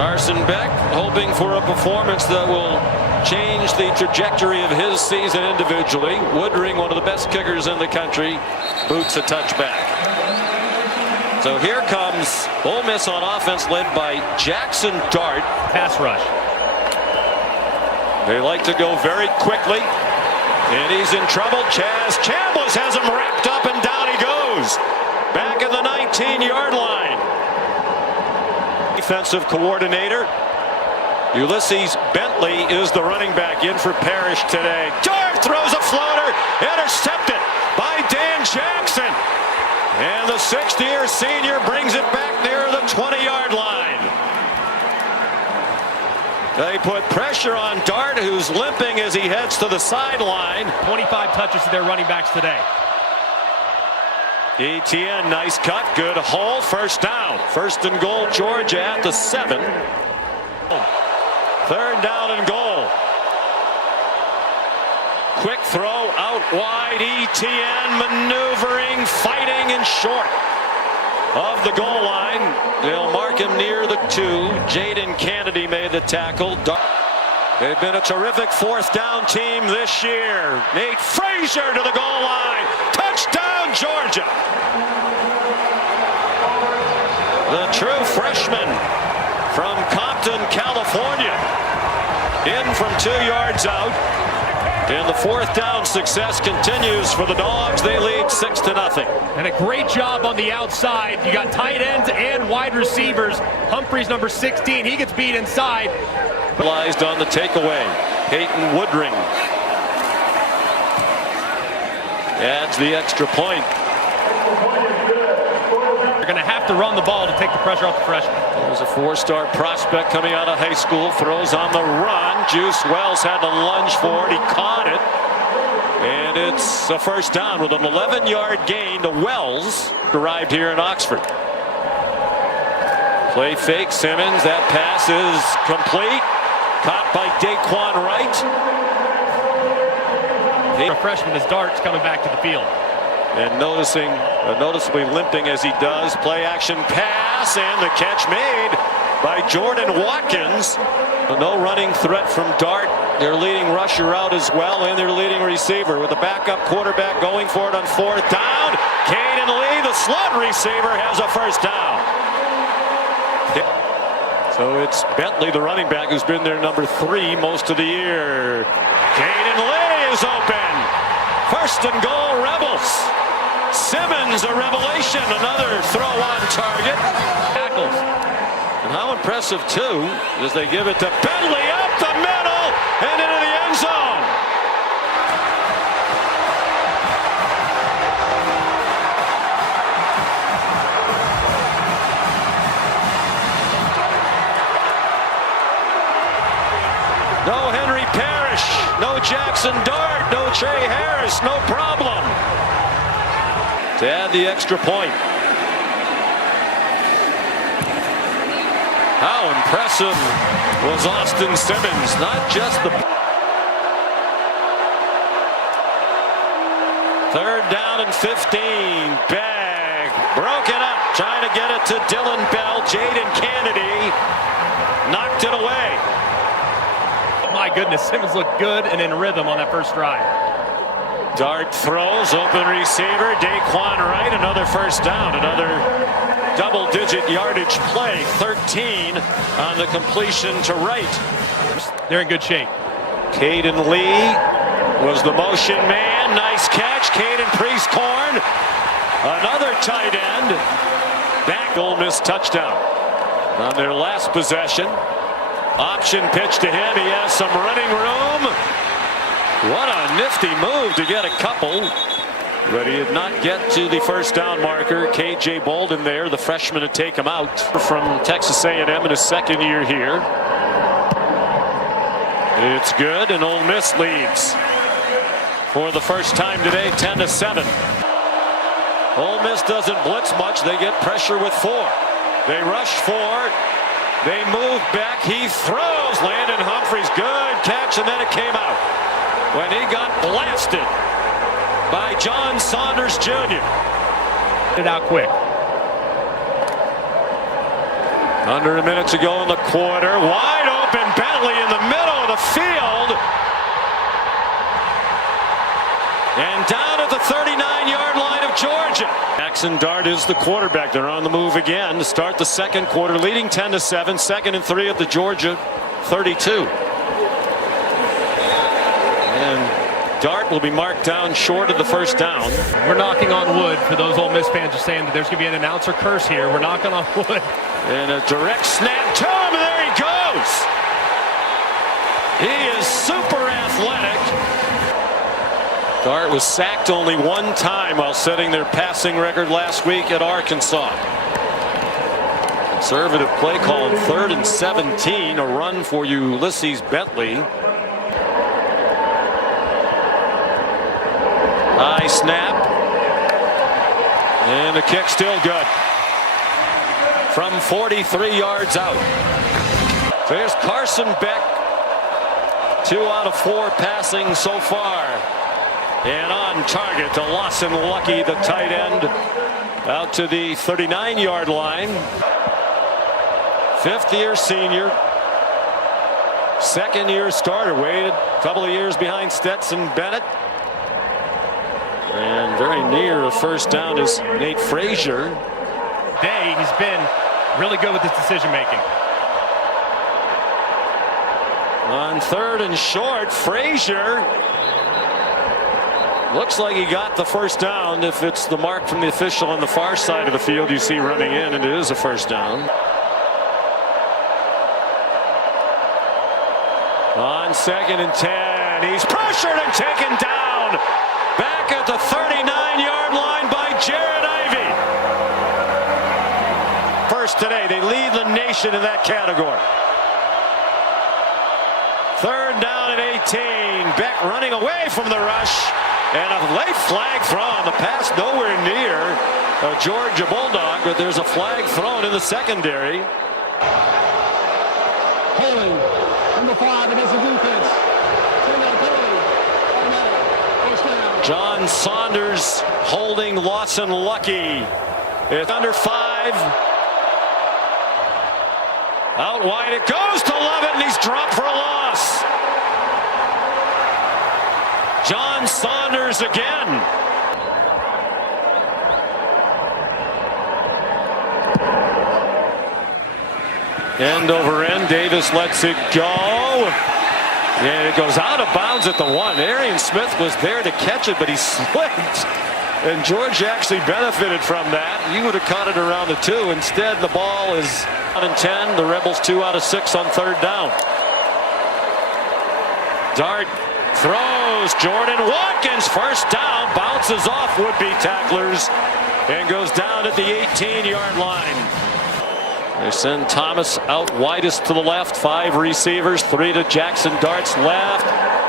Carson Beck hoping for a performance that will change the trajectory of his season individually. Woodring, one of the best kickers in the country, boots a touchback. So here comes Ole Miss on offense, led by Jackson Dart. Pass rush. They like to go very quickly, and he's in trouble. Chaz Chambliss has him wrapped up, and down he goes. Back at the 19-yard line. Defensive coordinator Ulysses Bentley is the running back in for Parrish today. Dart throws a floater, intercepted by Dan Jackson. And the sixth-year senior brings it back near the 20-yard line. They put pressure on Dart, who's limping as he heads to the sideline. 25 touches to their running backs today. Etienne, nice cut, good hole, first down. First and goal, Georgia at the 7. Third down and goal. Quick throw out wide. Etienne maneuvering, fighting, and short of the goal line. They'll mark him near the 2. Jaden Kennedy made the tackle. They've been a terrific fourth down team this year. Nate Frazier to the goal line. Touchdown, Georgia. The true freshman from Compton, California, in from 2 yards out. And the fourth down success continues for the Dogs. They lead 6-0. And a great job on the outside. You got tight ends and wide receivers. Humphreys, number 16, he gets beat inside. Realized on the takeaway. Peyton Woodring adds the extra point. They're going to have to run the ball to take the pressure off the freshman. There's a 4-star prospect coming out of high school. Throws on the run. Juice Wells had to lunge for it. He caught it. And it's a first down with an 11-yard gain to Wells. Arrived here in Oxford. Play fake Simmons. That pass is complete. Caught by Daquan Wright. A freshman as Dart's coming back to the field. And noticeably limping as he does. Play action pass, and the catch made by Jordan Watkins. No running threat from Dart. Their leading rusher out as well, and their leading receiver with the backup quarterback going for it on fourth down. Caden Lee, the slot receiver, has a first down. So it's Bentley, the running back, who's been their number 3 most of the year. Caden Lee is open. First and goal, Rebels. Simmons, a revelation, another throw on target. Tackles. And how impressive, too, as they give it to Bentley up the middle and into the end zone. No Henry Parrish, no Jackson Dart, no Trey Harris, no problem. To add the extra point. How impressive was Austin Simmons? Not just the third down and 15. Bag broken up, trying to get it to Dylan Bell. Jaden Kennedy knocked it away. My goodness, Simmons looked good and in rhythm on that first drive. Dart throws, open receiver, Daquan Wright, another first down, another double-digit yardage play, 13 on the completion to Wright. They're in good shape. Caden Lee was the motion man, nice catch, Caden Priestcorn, another tight end, back Ole Miss touchdown. On their last possession, option pitch to him, he has some running room. What a nifty move to get a couple. But he did not get to the first down marker. K.J. Bolden there, the freshman, to take him out from Texas A&M in his second year here. It's good, and Ole Miss leads for the first time today, 10-7. Ole Miss doesn't blitz much. They get pressure with 4. They rush 4. They move back. He throws. Landon Humphreys, good catch, and then it came out when he got blasted by John Saunders Jr. It out quick. Under a minute to go in the quarter. Wide open Bentley in the middle of the field. And down at the 39-yard line of Georgia. Jackson Dart is the quarterback. They're on the move again to start the second quarter, leading 10-7. 2nd and 3 at the Georgia 32. And Dart will be marked down short of the first down. We're knocking on wood for those Ole Miss fans are saying that there's going to be an announcer curse here. We're knocking on wood. And a direct snap to him, and there he goes. He is super athletic. Dart was sacked only one time while setting their passing record last week at Arkansas. Conservative play call on 3rd and 17. A run for Ulysses Bentley. High snap. And the kick still good. From 43 yards out. There's Carson Beck. 2 out of 4 passing so far. And on target to Lawson Lucky, the tight end, out to the 39-yard line. 5th-year senior. 2nd-year starter. Waited a couple of years behind Stetson Bennett. And very near a first down is Nate Frazier. He's been really good with his decision making. On 3rd and short, Frazier looks like he got the first down. If it's the mark from the official on the far side of the field, you see running in, and it is a first down. On 2nd and 10, he's pressured and taken down. Back at the 39-yard line by Jared Ivey. First today, they lead the nation in that category. 3rd down at 18. Beck running away from the rush. And a late flag thrown. The pass nowhere near a Georgia Bulldog, but there's a flag thrown in the secondary. Holding number 5 against the defense. John Saunders holding Lawson Lucky. It's under 5. Out wide it goes to Lovett, and he's dropped for a loss. John Saunders again. End over end. Davis lets it go. And it goes out of bounds at the 1. Arian Smith was there to catch it, but he slipped. And Georgia actually benefited from that. He would have caught it around the 2. Instead, the ball is out and 10. The Rebels 2 out of 6 on 3rd down. Dart throws. Jordan Watkins first down. Bounces off would-be tacklers and goes down at the 18-yard line. They send Thomas out widest to the left. 5 receivers. 3 to Jackson Dart's left.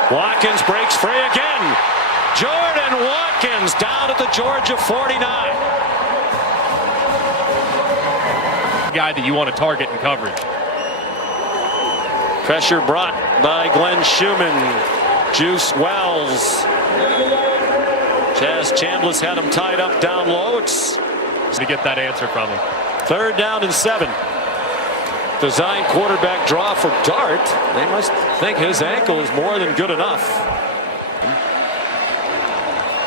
Watkins breaks free again. Jordan Watkins down at the Georgia 49. Guy that you want to target in coverage. Pressure brought by Glenn Schumann. Juice Wells. Chaz Chambliss had him tied up down low. It's to get that answer from him. 3rd down and 7. Design quarterback draw for Dart. They must think his ankle is more than good enough.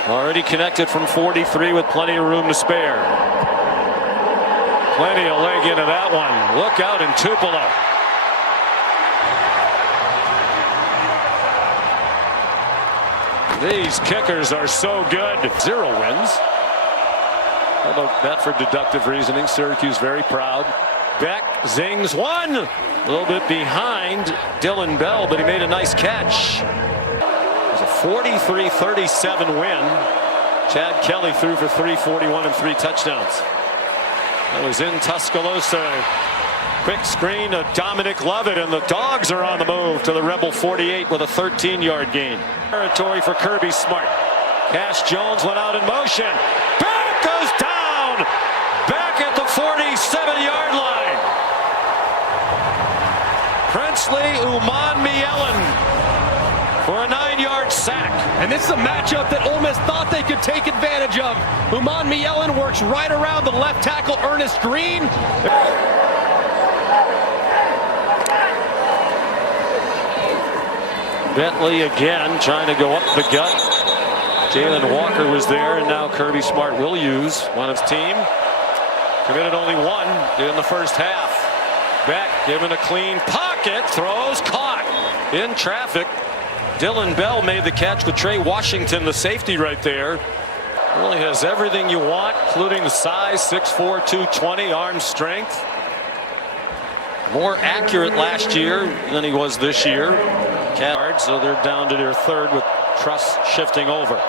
Already connected from 43 with plenty of room to spare. Plenty of leg into that one. Look out in Tupelo. These kickers are so good. 0 wins. How about that for deductive reasoning? Syracuse very proud. Beck zings 1. A little bit behind Dylan Bell, but he made a nice catch. It was a 43-37 win. Chad Kelly threw for 341 and 3 touchdowns. That was in Tuscaloosa. Quick screen to Dominic Lovett, and the Dogs are on the move to the Rebel 48 with a 13-yard gain. Territory for Kirby Smart. Cash Jones went out in motion. Back goes down. Back at the 47-yard line. Princely Uman-Mielen for a 9-yard sack. And this is a matchup that Ole Miss thought they could take advantage of. Uman-Mielen works right around the left tackle, Ernest Green. Bentley again trying to go up the gut. Jalen Walker was there, and now Kirby Smart will use one of his team. Committed only one in the first half. Beck given a clean pocket, throws, caught in traffic. Dylan Bell made the catch with Trey Washington, the safety right there. Really has everything you want, including the size, 6'4", 220, arm strength. More accurate last year than he was this year. So they're down to their third with Truss shifting over.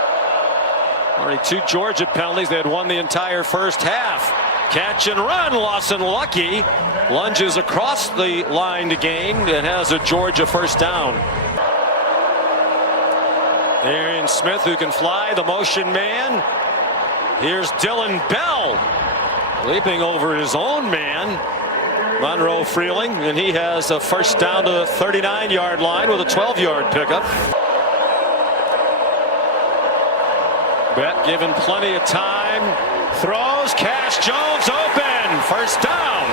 Already 2 Georgia penalties. They had won the entire first half. Catch and run. Lawson Lucky lunges across the line to gain and has a Georgia first down. Arian Smith, who can fly, the motion man. Here's Dylan Bell leaping over his own man, Monroe Freeling, and he has a first down to the 39-yard line with a 12-yard pickup. Beck given plenty of time. Throws. Cash Jones open. First down.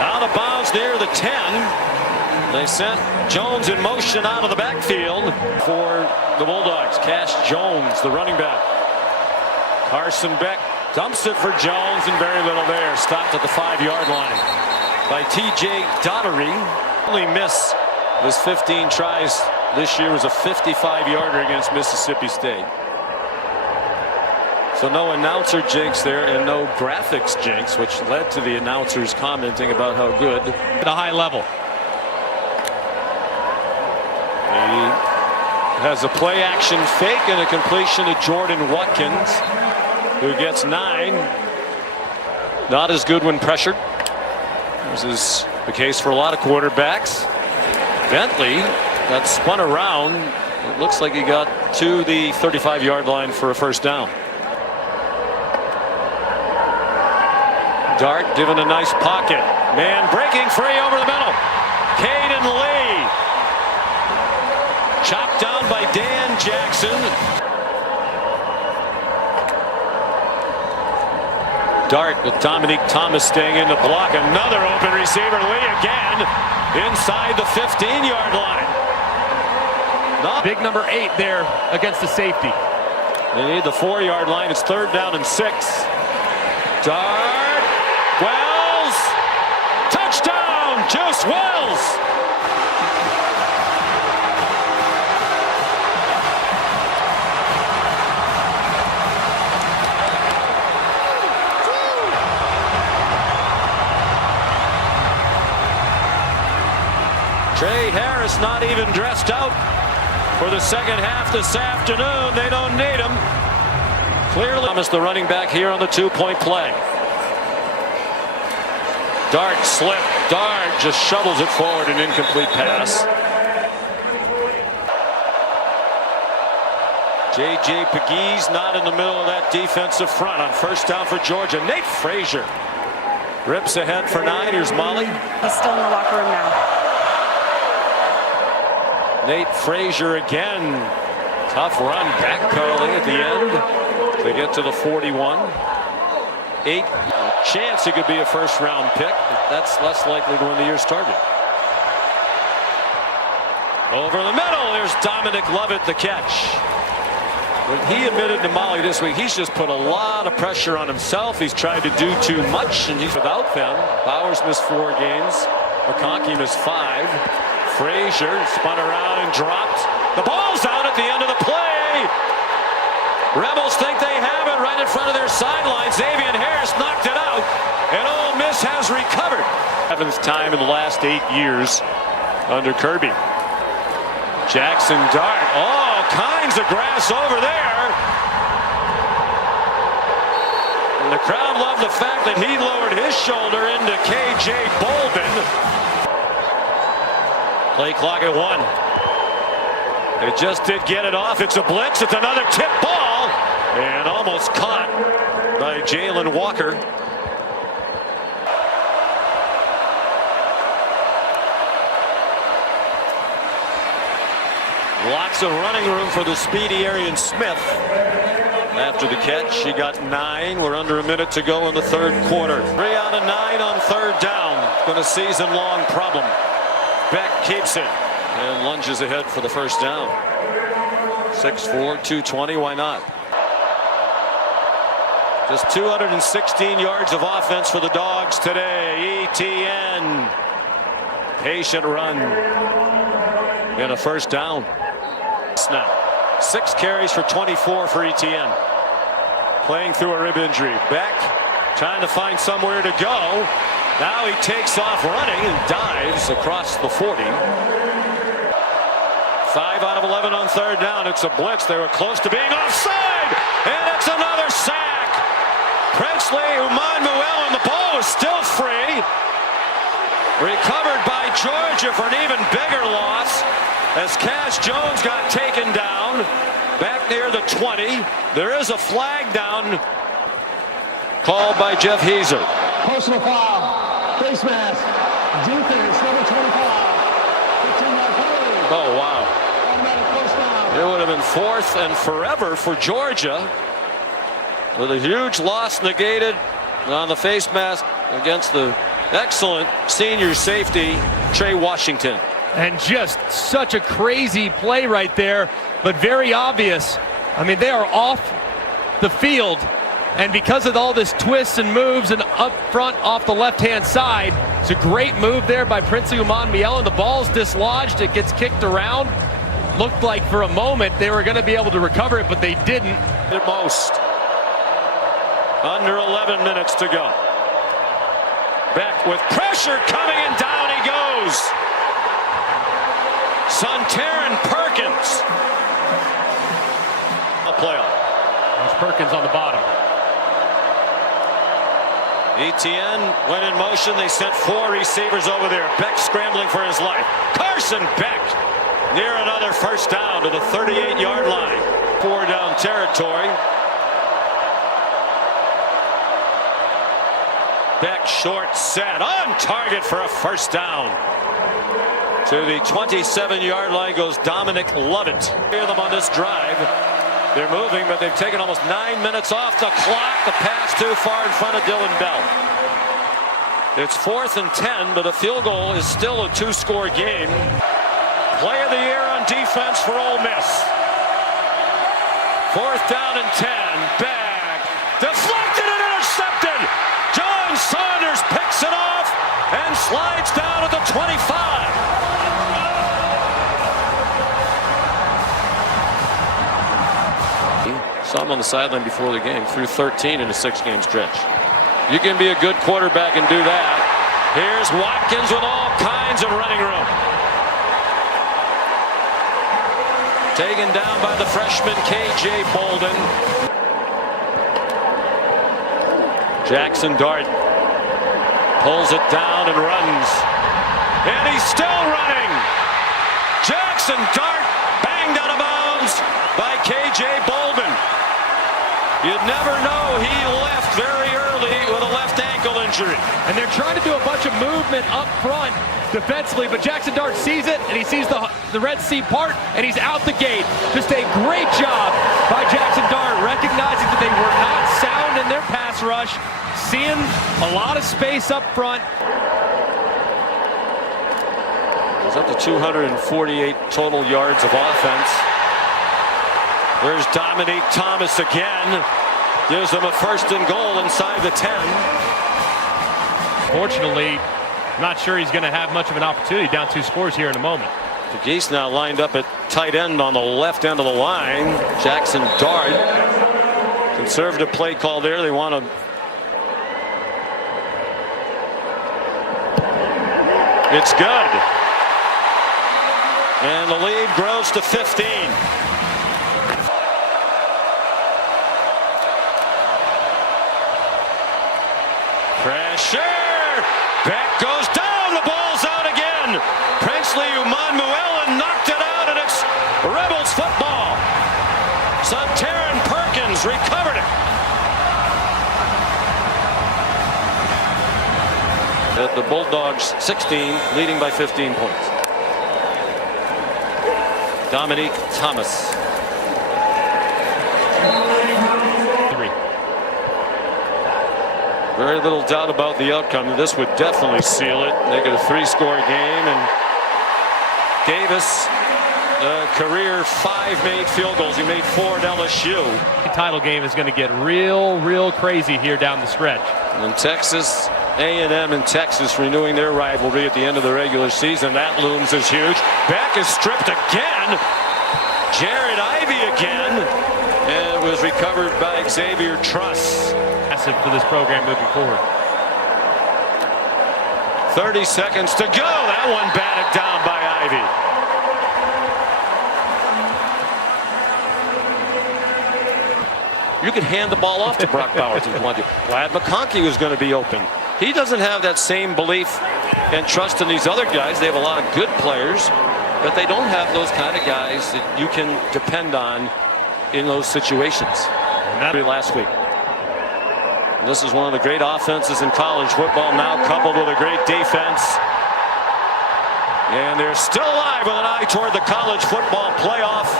Out of bounds near the 10. They sent Jones in motion out of the backfield for the Bulldogs. Cash Jones, the running back. Carson Beck dumps it for Jones, and very little there. Stopped at the 5-yard line by T.J. Daugherty. Only miss of his 15 tries this year was a 55-yarder against Mississippi State. So no announcer jinx there and no graphics jinx, which led to the announcers commenting about how good. At a high level. He has a play action fake and a completion to Jordan Watkins, who gets 9. Not as good when pressured. This is the case for a lot of quarterbacks. Bentley got spun around. It looks like he got to the 35-yard line for a first down. Dart given a nice pocket. Man breaking free over the middle. Caden Lee. Chopped down by Dan Jackson. Dart with Dominique Thomas staying in to block. Another open receiver. Lee again inside the 15-yard line. Big number 8 there against the safety. They need the 4-yard line. It's 3rd down and 6. Dart. Wells. Touchdown. Juice Wells. Trey Harris not even dressed out for the second half this afternoon. They don't need him. Clearly, Thomas, the running back here on the 2-point play. Dart slip. Dart just shovels it forward, an incomplete pass. J.J. Pegues not in the middle of that defensive front on first down for Georgia. Nate Frazier rips ahead for 9. Here's Molly. He's still in the locker room now. Nate Frazier again. Tough run backpedaling at the end. They get to the 41. 8. Chance he could be a first-round pick, but that's less likely than when the year started. Over the middle, there's Dominic Lovett, the catch. When he admitted to Molly this week, he's just put a lot of pressure on himself. He's tried to do too much, and he's without them. Bowers missed 4 games. McConkey missed 5. Frazier spun around and dropped. The ball's out at the end of the play. Rebels think they have it right in front of their sideline. Xavier Harris knocked it out, and Ole Miss has recovered. 7th time in the last 8 years under Kirby. Jackson Dart. All kinds of grass over there. And the crowd loved the fact that he lowered his shoulder into K.J. Bolden. Play clock at 1. They just did get it off. It's a blitz. It's another tip ball. And almost caught by Jalen Walker. Lots of running room for the speedy Arian Smith. After the catch, he got 9. We're under a minute to go in the 3rd quarter. 3 out of 9 on 3rd down. Been a season-long problem. Beck keeps it. And lunges ahead for the first down. 6'4", 220, why not? Just 216 yards of offense for the Dogs today. ETN. Patient run. And a first down. Snap. 6 carries for 24 for ETN. Playing through a rib injury. Beck trying to find somewhere to go. Now he takes off running and dives across the 40. 5 out of 11 on third down. It's a blitz. They were close to being offside. And it's another sack. Princely Umanmuel, and the ball is still free. Recovered by Georgia for an even bigger loss as Cash Jones got taken down back near the 20. There is a flag down called by Jeff Heiser. Personal foul. Face mask. Defense, number 25. 15-yard penalty. Oh, wow. Automatic first down. It would have been 4th and forever for Georgia, with a huge loss negated on the face mask against the excellent senior safety Trey Washington. And just such a crazy play right there, but very obvious. I mean, they are off the field, and because of all this twists and moves and up front off the left-hand side, it's a great move there by Princely Umanmiel, and the ball's dislodged. It gets kicked around. Looked like for a moment they were going to be able to recover it, but they didn't. At most. Under 11 minutes to go. Beck with pressure coming, and down he goes. Sontaran Perkins. A playoff. There's Perkins on the bottom. ETN went in motion. They sent 4 receivers over there. Beck scrambling for his life. Carson Beck near another first down to the 38-yard line. 4 down territory. Beck short set on target for a first down. To the 27-yard line goes Dominic Lovett. Three of them on this drive. They're moving, but they've taken almost 9 minutes off the clock. The pass too far in front of Dylan Bell. It's 4th and 10, but a field goal is still a 2-score game. Play of the year on defense for Ole Miss. 4th down and 10. Back. Deflected and intercepted. John Saunders picks it off and slides down at the 25. Saw him on the sideline before the game, threw 13 in a 6-game stretch. You can be a good quarterback and do that. Here's Watkins with all kinds of running room. Taken down by the freshman KJ Bolden. Jackson Dart pulls it down and runs. And he's still running. Jackson Dart banged out of bounds by KJ Bolden. You'd never know he left very early with a left ankle injury. And they're trying to do a bunch of movement up front defensively, but Jackson Dart sees it, and he sees the Red Sea part, and he's out the gate. Just a great job by Jackson Dart, recognizing that they were not sound in their pass rush, seeing a lot of space up front. It's up to 248 total yards of offense. There's Dominique Thomas again. Gives them a 1st and goal inside the 10. Fortunately, I'm not sure he's going to have much of an opportunity. Down 2 scores here in a moment. The Geese now lined up at tight end on the left end of the line. Jackson Dart. Conservative play call there. They want to. It's good. And the lead grows to 15. Pressure. Beck goes down. The ball's out again. Princely Umanmuel knocked it out, and it's Rebels football. Sontaran Perkins recovered it. The Bulldogs 16, leading by 15 points. Dominique Thomas. 3. Very little doubt about the outcome. This would definitely seal it. They get a 3-score game, and Davis, career 5 made field goals. He made 4 at LSU. The title game is going to get real crazy here down the stretch. And Texas A&M and Texas renewing their rivalry at the end of the regular season. That looms as huge. Beck is stripped again. Jared Ivey again. And it was recovered by Xavier Truss. Massive for this program moving forward. 30 seconds to go. That one batted down by Ivey. You could hand the ball off to Brock Bowers if you wanted to. Glad McConkey was going to be open. He doesn't have that same belief and trust in these other guys. They have a lot of good players, but they don't have those kind of guys that you can depend on in those situations. Last week. And this is one of the great offenses in college football, now coupled with a great defense. And they're still alive with an eye toward the college football playoff.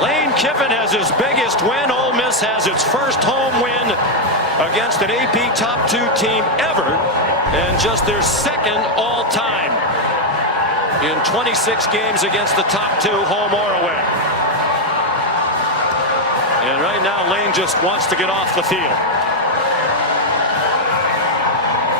Lane Kiffin has his biggest win. Ole Miss has its first home win against an AP top 2 team ever, and just their second all time in 26 games against the top 2, home or away. And right now Lane just wants to get off the field.